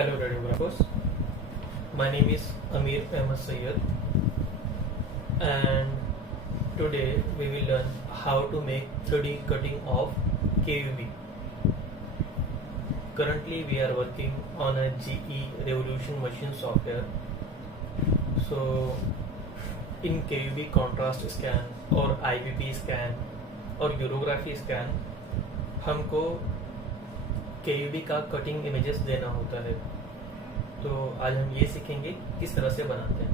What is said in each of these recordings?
Hello radiographers, my name is Amir Ahmed Sayyed and today we will learn how to make 3D cutting of KUV. Currently we are working on a GE Revolution machine software. So in KUV contrast scan और IVP scan और urography scan हमको KUV का cutting images देना होता है। तो आज हम ये सीखेंगे किस तरह से बनाते हैं।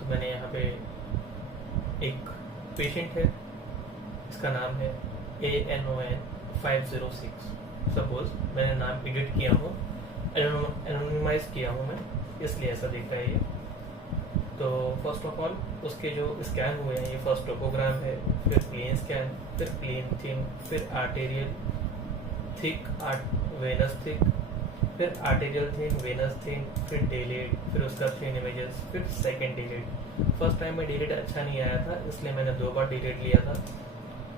तो मैंने यहाँ पे एक पेशेंट है, इसका नाम है ANON506। सपोज मैंने नाम एडिट किया हूँ, एनोनिमाइज किया हूँ मैं, इसलिए ऐसा दिख रहा है ये। तो फर्स्ट ऑफ ऑल उसके जो स्कैन हुए हैं, ये फर्स्ट टोपोग्राम है, फिर प्लेन स्कैन, फिर प्लेन थिन, फिर आर्टेरियल थिक, वेनस थिक, फिर आर्टेरियल थिन, वेनस थिन, फिर डिलेट, फिर उसका थिन इमेजेस, फिर सेकंड डिलेट। फर्स्ट टाइम में डिलेट अच्छा नहीं आया था, इसलिए मैंने 2 बार डिलेट लिया था।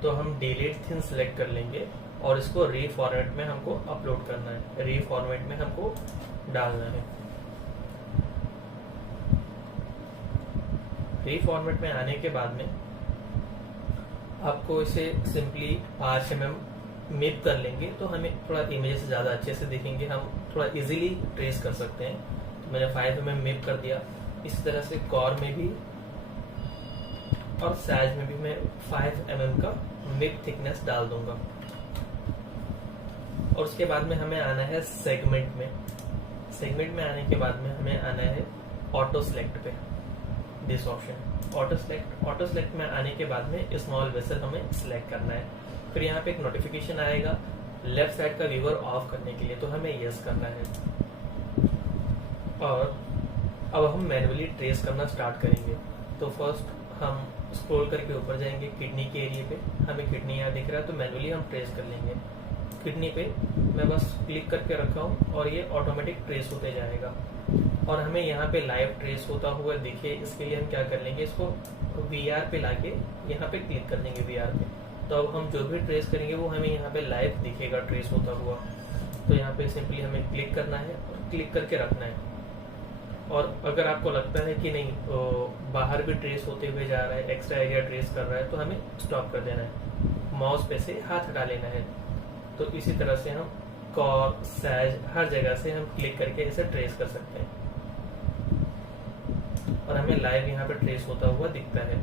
तो हम डिलेट थिन सेलेक्ट कर लेंगे और इसको री फॉर्मेट में हमको अपलोड करना है, री फॉर्मेट में हमको डालना है। री फॉर्मेट में आने के बाद में आपको इसे सिंपली 5 mm मैप कर लेंगे तो हमें थोड़ा इमेज से ज़्यादा अच्छे से दिखेंगे, हम थोड़ा इजीली ट्रेस कर सकते हैं। तो मैंने 5 mm मैप कर दिया। इसी तरह से कॉर में भी और साइज में भी मैं 5 mm का मैप थिकनेस डाल दूंगा। और उसके बाद में हमें आना है सेगमेंट में। सेगमेंट में आने के बाद में हमें आना है ऑटो सेलेक्ट पे, दिस ऑप्शन ऑटो सेलेक्ट में आने के बाद में स्मॉल वेसल हमें सिलेक्ट करना है। फिर यहाँ पे एक नोटिफिकेशन आएगा लेफ्ट साइड का व्यूअर ऑफ करने के लिए, तो हमें यस करना है। और अब हम मैन्युअली ट्रेस करना स्टार्ट करेंगे। तो फर्स्ट हम स्क्रॉल करके ऊपर जाएंगे किडनी के एरिया पे, हमें किडनी यहाँ दिख रहा है तो मैन्युअली हम ट्रेस कर लेंगे। किडनी पे मैं बस क्लिक करके रखा हूँ और ये ऑटोमेटिक ट्रेस होते जाएगा। और हमें यहाँ पे लाइव ट्रेस होता हुआ दिखे, इसके लिए हम क्या कर लेंगे, इसको VR पे लाके यहाँ पे क्लिक कर देंगे VR पे। तो अब हम जो भी ट्रेस करेंगे वो हमें यहाँ पे लाइव दिखेगा ट्रेस होता हुआ। तो यहाँ पे सिंपली हमें क्लिक करना है और क्लिक करके रखना है। और अगर आपको लगता है कि नहीं तो बाहर भी ट्रेस होते हुए जा रहा है, एक्स्ट्रा एरिया ट्रेस कर रहा है, तो हमें स्टॉप कर देना है, माउस पे से हाथ हटा लेना है। तो इसी तरह से हम कॉर, साइज, हर जगह से हम क्लिक करके इसे ट्रेस कर सकते हैं और हमें लाइव यहाँ पे ट्रेस होता हुआ दिखता है।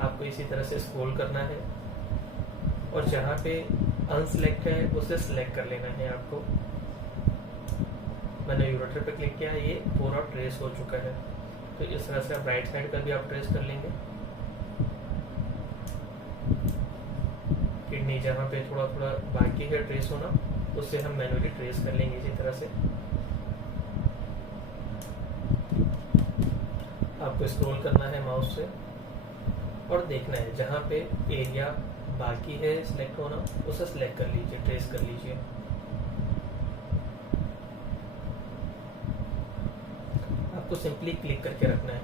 आपको इसी तरह से स्क्रॉल करना है और जहाँ पे अनसिलेक्ट है उसे सिलेक्ट कर लेना है आपको। मैंने यूरोटर पे क्लिक किया, ये पूरा ट्रेस हो चुका है। तो इस तरह से आप राइट साइड का भी आप ट्रेस कर लेंगे। किडनी जहाँ पे थोड़ा थोड़ा बाकी है ट्रेस होना, उससे हम मैन्युअली ट्रेस कर लेंगे इसी तरह से। आपको स्क्रॉल करना है माउस से और देखना है जहाँ पे एरिया बाकी है सिलेक्ट होना, उसे सिलेक्ट कर लीजिए, ट्रेस कर लीजिए। आपको सिंपली क्लिक करके रखना है।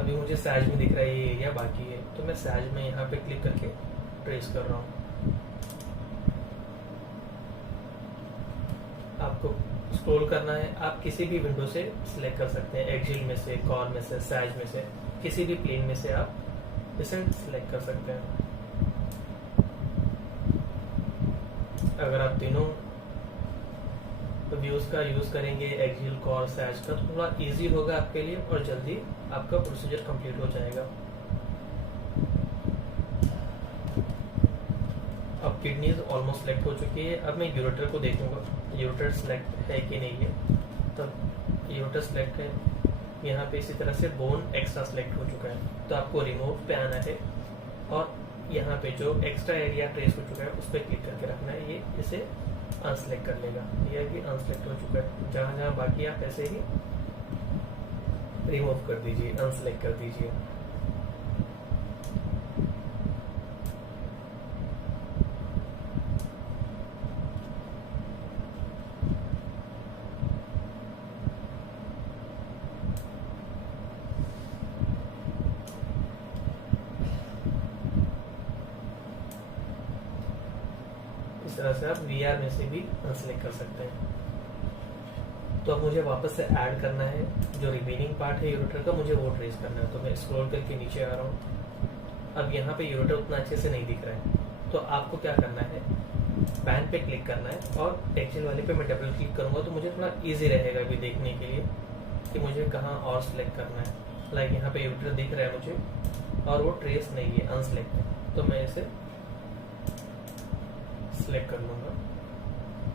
अभी मुझे साइज में दिख रहा है ये एरिया बाकी है, तो मैं साइज में यहाँ पे क्लिक करके ट्रेस कर रहा हूँ। आपको स्क्रॉल करना है, आप किसी भी विंडो से सिलेक्ट कर सकते हैं, एक्सिल में से, कॉर में से, साइज में से, किसी भी प्लेन में से आप इसे सिलेक्ट कर सकते हैं। अगर आप तीनों व्यूज का यूज करेंगे, एक्सिल, कॉर, साइज का, तो थोड़ा इजी होगा आपके लिए और जल्दी आपका प्रोसीजर कंप्लीट हो जाएगा। अब किडनीज ऑलमोस्ट सिलेक्ट हो चुकी है। अब मैं यूरोटर को देखूंगा यूरोटर सिलेक्ट है कि नहीं है। तब यूरोटर सिलेक्ट है, यहाँ पे इसी तरह से बोन एक्स्ट्रा सिलेक्ट हो चुका है। तो आपको रिमूव पे आना है और यहाँ पे जो एक्स्ट्रा एरिया ट्रेस हो चुका है उस पर क्लिक करके रखना है, ये इसे अनसेलेक्ट कर लेगा। यह भी अनसेलेक्ट हो चुका है, जहाँ जहाँ बाकी आप ऐसे ही रिमूव कर दीजिए, अनसेलेक्ट कर दीजिए। इस तरह से आप VR में से भी अनसेलेक्ट कर सकते हैं। तो अब मुझे वापस से ऐड करना है, जो रिमेनिंग पार्ट है यूरोटर का मुझे वो ट्रेस करना है। तो मैं स्क्रॉल करके नीचे आ रहा हूँ। अब यहाँ पे यूरोटर उतना अच्छे से नहीं दिख रहा है, तो आपको क्या करना है, पैन पे क्लिक करना है और एक्सेल वाले पे मैं डबल क्लिक करूँगा तो मुझे थोड़ा ईजी रहेगा अभी देखने के लिए कि मुझे कहाँ और सिलेक्ट करना है। लाइक यहाँ पे यूरोटर दिख रहा है मुझे और वो ट्रेस नहीं है, अनसेलेक्ट है, तो मैं इसे सिलेक्ट कर लूँगा।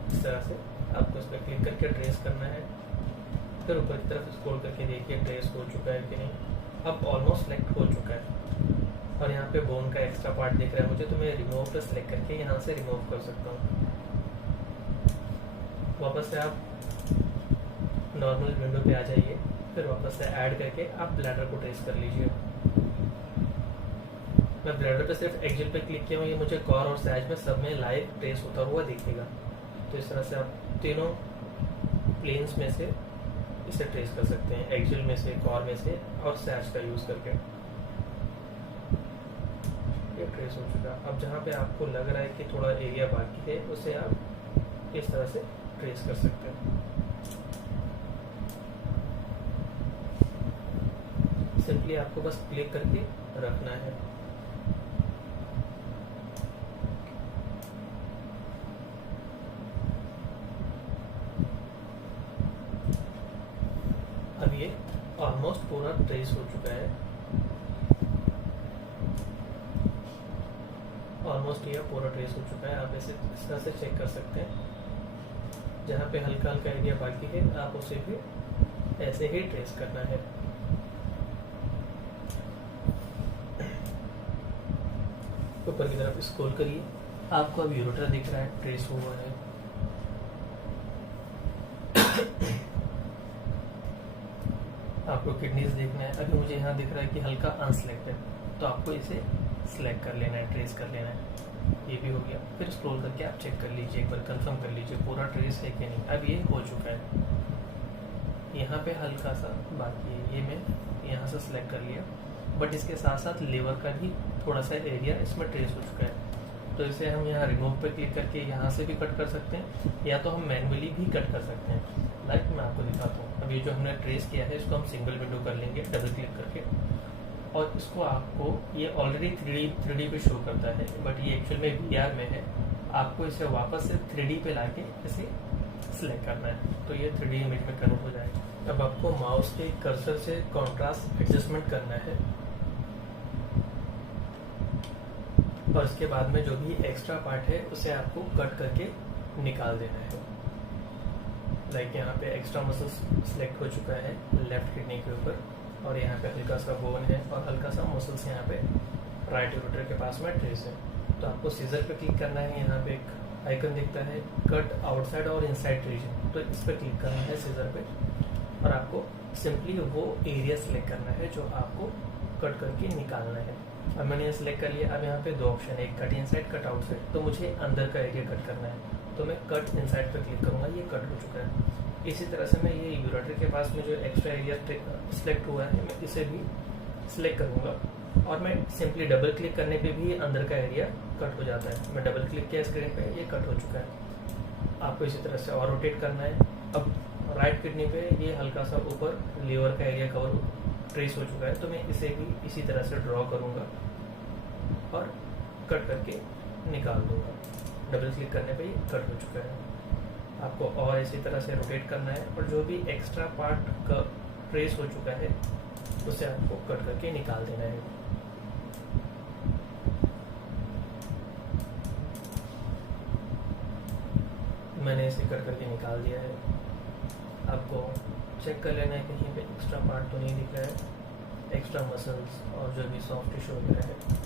इस तरह से आपको इस पर क्लिक करके ट्रेस करना है, फिर ऊपर की तरफ स्क्रॉल करके देखिए ट्रेस हो चुका है कि नहीं। अब ऑलमोस्ट सिलेक्ट हो चुका है और यहाँ पे बोन का एक्स्ट्रा पार्ट दिख रहा है मुझे, तो मैं रिमूव पे सिलेक्ट करके यहाँ से रिमूव कर सकता हूँ। वापस से आप नॉर्मल विंडो पे आ जाइए, फिर वापस से ऐड करके आप ब्लैडर को ट्रेस कर लीजिए। मैं ब्लैडर पे सिर्फ एक्सेल पे क्लिक किया हूँ, ये मुझे कॉर और सैज में सब में लाइव ट्रेस होता हुआ दिखेगा। तो इस तरह से आप तीनों प्लेन्स में से इसे ट्रेस कर सकते हैं, एक्सेल में से, कॉर में से और सैज का यूज करके। ये ट्रेस हो चुका। अब जहाँ पे आपको लग रहा है कि थोड़ा एरिया बाकी है, उसे आप इस तरह से ट्रेस कर सकते हैं। सिंपली आपको बस क्लिक करके रखना है। अब ये ऑलमोस्ट पूरा ट्रेस हो चुका है, ऑलमोस्ट ये पूरा ट्रेस हो चुका है। आप इसे इस तरह से चेक कर सकते हैं, जहाँ पे हल्का हल्का एरिया बाकी है आप उसे भी ऐसे ही ट्रेस करना है। ऊपर की तरफ स्क्रॉल करिए, आपको अब यूरोटर दिख रहा है, ट्रेस हुआ है। आपको किडनीज देखना है, अभी मुझे यहाँ दिख रहा है कि हल्का अनसिलेक्टेड, तो आपको इसे सिलेक्ट कर लेना है, ट्रेस कर लेना है। ये भी हो गया। फिर स्क्रॉल करके आप चेक कर लीजिए, एक बार कंफर्म कर लीजिए पूरा ट्रेस है कि नहीं। अब ये हो चुका है, यहाँ पे हल्का सा बाकी है, ये मैं यहाँ से सिलेक्ट कर लिया, बट इसके साथ साथ लेवर का भी थोड़ा सा एरिया इसमें ट्रेस हो चुका है। तो इसे हम यहाँ रिमूव पे क्लिक करके यहाँ से भी कट कर सकते हैं, या तो हम मैनुअली भी कट कर सकते हैं। लाइक मैं आपको दिखाता हूँ। अब ये जो हमने ट्रेस किया है इसको हम सिंगल विंडो कर लेंगे डबल क्लिक करके, और इसको आपको ये ऑलरेडी 3D पे शो करता है, बट ये एक्चुअल में VR में है। आपको इसे वापस से 3D पे लाके इसे सिलेक्ट करना है, तो ये 3D इमेज में कन्वर्ट हो जाएगा। अब आपको माउस के कर्सर से कॉन्ट्रास्ट एडजस्टमेंट करना है, और इसके बाद में जो भी एक्स्ट्रा पार्ट है उसे आपको कट करके निकाल देना है। लाइक यहाँ पे एक्स्ट्रा मसल्स सिलेक्ट हो चुका है लेफ्ट किडनी के ऊपर, और यहाँ पे हल्का सा बोन है और हल्का सा मसल्स यहाँ पे राइट यूरोटर के पास में ट्रेस है। तो आपको सीजर पे क्लिक करना है, यहाँ पे एक आइकन दिखता है कट आउटसाइड और इनसाइड रीजन, तो इस पर क्लिक करना है सीजर पे, और आपको सिंपली वो एरिया सिलेक्ट करना है जो आपको कट करके निकालना है। अब मैंने ये सिलेक्ट कर लिया। अब यहाँ पे दो ऑप्शन है, एक कट इनसाइड, कट आउटसाइड। तो मुझे अंदर का एरिया कट करना है, तो मैं कट इनसाइड पे क्लिक करूँगा, ये कट हो चुका है। इसी तरह से मैं ये यूरोटर के पास में जो एक्स्ट्रा एरिया सिलेक्ट हुआ है, मैं इसे भी सिलेक्ट करूँगा, और मैं सिंपली डबल क्लिक करने पे भी अंदर का एरिया कट हो जाता है। मैं डबल क्लिक किया स्क्रीन पे, ये कट हो चुका है। आपको इसी तरह से और रोटेट करना है। अब राइट किडनी पे ये हल्का सा ऊपर लीवर का एरिया कवर ट्रेस हो चुका है, तो मैं इसे भी इसी तरह से ड्रॉ करूँगा और कट करके निकाल दूँगा। डबल क्लिक करने पे ये कट हो चुका है। आपको और इसी तरह से रोटेट करना है, और जो भी एक्स्ट्रा पार्ट का ट्रेस हो चुका है उसे आपको कट करके निकाल देना है। मैंने इसे कट करके निकाल दिया है। आपको चेक कर लेना है कहीं पे एक्स्ट्रा पार्ट तो नहीं दिख रहा है, एक्स्ट्रा मसल्स और जो भी सॉफ्ट टिश्यू वगैरह है।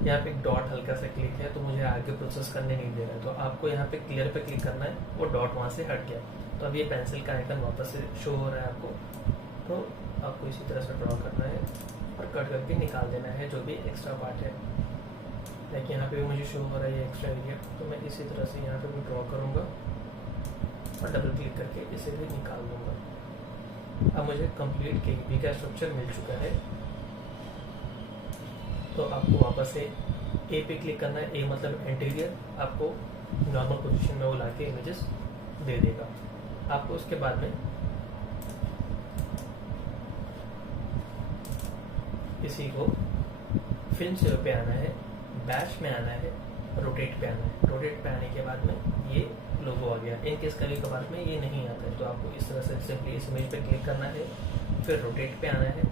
यहाँ पे एक डॉट हल्का सा क्लिक है, तो मुझे आगे प्रोसेस करने नहीं दे रहा है, तो आपको यहाँ पे क्लियर पे क्लिक करना है, वो डॉट वहाँ से हट गया। तो अब ये पेंसिल का आइकन वापस से शो हो रहा है आपको, तो आपको इसी तरह से ड्रॉ करना है और कट करके निकाल देना है जो भी एक्स्ट्रा पार्ट है। लाइक यहाँ पे भी मुझे शो हो रहा है एक्स्ट्रा एरिया, तो मैं इसी तरह से यहाँ पे भी ड्रॉ करूँगा और डबल क्लिक करके इसे भी निकाल दूँगा। अब मुझे कंप्लीट केवी का स्ट्रक्चर मिल चुका है। तो आपको वापस से ए पे क्लिक करना है। ए मतलब इंटीरियर, आपको नॉर्मल पोजीशन में वो लाके इमेजेस दे देगा। आपको उसके बाद में इसी को फिल्म से पे आना है, बैश में आना है, रोटेट पे आना है। रोटेट पे आने के बाद में ये लोगो आ गया। इन केस कभी कभार में ये नहीं आता है तो आपको इस तरह से सिंपली इस इमेज पे क्लिक करना है, फिर रोटेट पे आना है।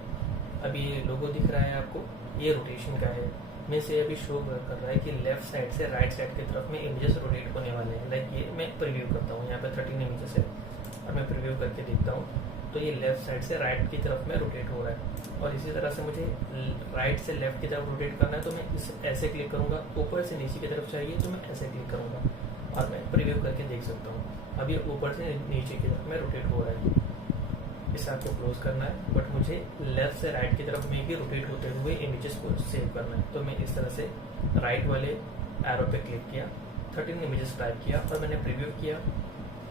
अभी ये लोगो दिख रहा है आपको, ये रोटेशन का है। मैं से अभी शो कर रहा है कि लेफ्ट साइड से राइट साइड की तरफ में इमेजेस रोटेट होने वाले हैं। लाइक ये मैं प्रीव्यू करता हूँ, यहाँ पे 13 इमेजेस है और मैं प्रीव्यू करके देखता हूँ तो ये लेफ्ट साइड से राइट की तरफ में रोटेट हो रहा है। और इसी तरह से मुझे राइट से लेफ्ट की तरफ रोटेट करना है तो मैं इस ऐसे क्लिक करूँगा। ऊपर से नीचे की तरफ चाहिए तो मैं ऐसे क्लिक करूँगा और मैं प्रीव्यू करके देख सकता हूँ। अब ये ऊपर से नीचे की तरफ में रोटेट हो रहा है। इसे आपको क्लोज करना है, बट मुझे लेफ्ट से राइट की तरफ में भी रोटेट होते हुए इमेजेस को सेव करना है। तो मैं इस तरह से राइट वाले एरो पे क्लिक किया, 13 इमेजेस टाइप किया और मैंने प्रीव्यू किया।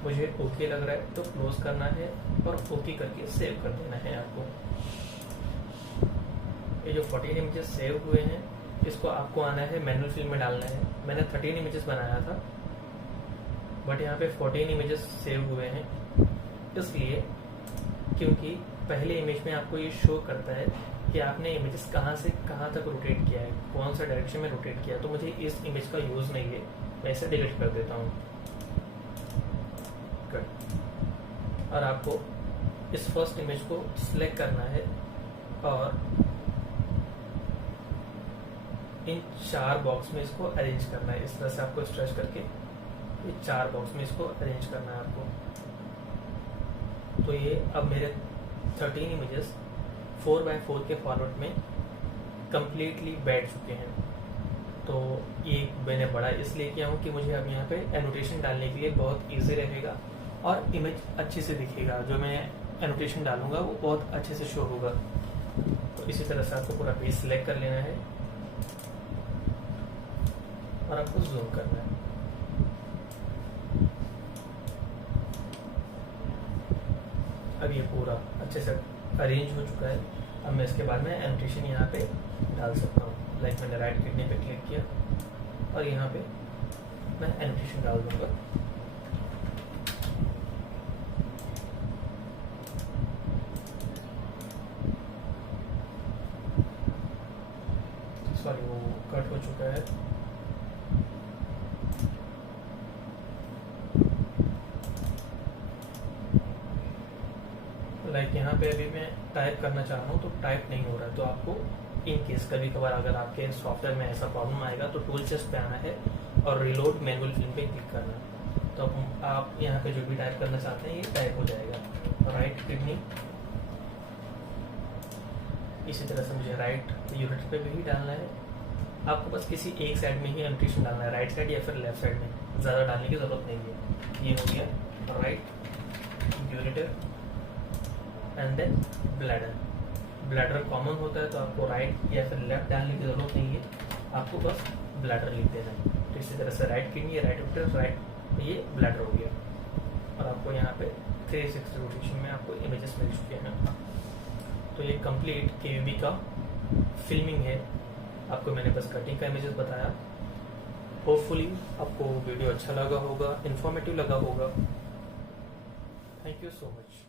मुझे ओके लग रहा है तो क्लोज करना है और ओके करके सेव कर देना है आपको। ये जो 14 इमेजेस सेव हुए हैं इसको आपको आना है मैनुअल फिल्म में डालना है। मैंने 13 इमेजेस बनाया था बट यहाँ पे 14 इमेजेस सेव हुए हैं, इसलिए क्योंकि पहले इमेज में आपको ये शो करता है कि आपने इमेजेस कहाँ से कहाँ तक रोटेट किया है, कौन सा डायरेक्शन में रोटेट किया। तो मुझे इस इमेज का यूज़ नहीं है, मैं इसे डिलीट कर देता हूँ। और आपको इस फर्स्ट इमेज को सिलेक्ट करना है और इन 4 बॉक्स में इसको अरेंज करना है। इस तरह से आपको स्ट्रेच करके ये 4 बॉक्स में इसको अरेंज करना है आपको। तो ये अब मेरे 13 इमेजेस 4x4 के फॉर्मेट में कंप्लीटली बैठ चुके हैं। तो ये मैंने बड़ा इसलिए किया हूँ कि मुझे अब यहाँ पे एनोटेशन डालने के लिए बहुत इजी रहेगा और इमेज अच्छे से दिखेगा। जो मैं एनोटेशन डालूंगा वो बहुत अच्छे से शो होगा। तो इसी तरह से आपको पूरा पेज सिलेक्ट कर लेना है और आपको जूम करना है। अब ये पूरा अच्छे से अरेंज हो चुका है। अब मैं इसके बाद में एनोटेशन यहाँ पे डाल सकता हूँ। लाइक मैंने राइट किडनी पे क्लिक किया और यहाँ पे मैं एनोटेशन डाल दूंगा। सॉरी वो कट हो चुका है। लाइक यहाँ पे अभी मैं टाइप करना चाह रहा हूँ तो टाइप नहीं हो रहा है। तो आपको इन केस कभी कभार अगर आपके सॉफ्टवेयर में ऐसा प्रॉब्लम आएगा तो टूल चेस्ट पे आना है और रिलोड मैनुअल फिल्म पे क्लिक करना है। तो आप यहाँ पे जो भी टाइप करना चाहते हैं ये टाइप हो जाएगा। राइट किडनी, इसी तरह से मुझे राइट यूनिट पे भी डालना है। आपको बस किसी एक साइड में ही एनोटेशन डालना है, राइट साइड या फिर लेफ्ट साइड में, ज़्यादा डालने की ज़रूरत नहीं है। ये हो गया right ureter and then bladder. Bladder common होता है तो आपको राइट या फिर लेफ्ट डालने की ज़रूरत नहीं है, आपको बस ब्लैडर लिख देना है। तो इसी तरह से राइट किडनी, राइट यूनिटर, राइट, ये ब्लैडर हो गया। और आपको यहाँ पे 360 रोटेशन में आपको इमेजेस मिल चुके हैं। तो ये कंप्लीट केवी का फिल्मिंग है। आपको मैंने बस कटिंग का इमेजेस बताया। होपफुली आपको वीडियो अच्छा लगा होगा, इन्फॉर्मेटिव लगा होगा। Thank you so much.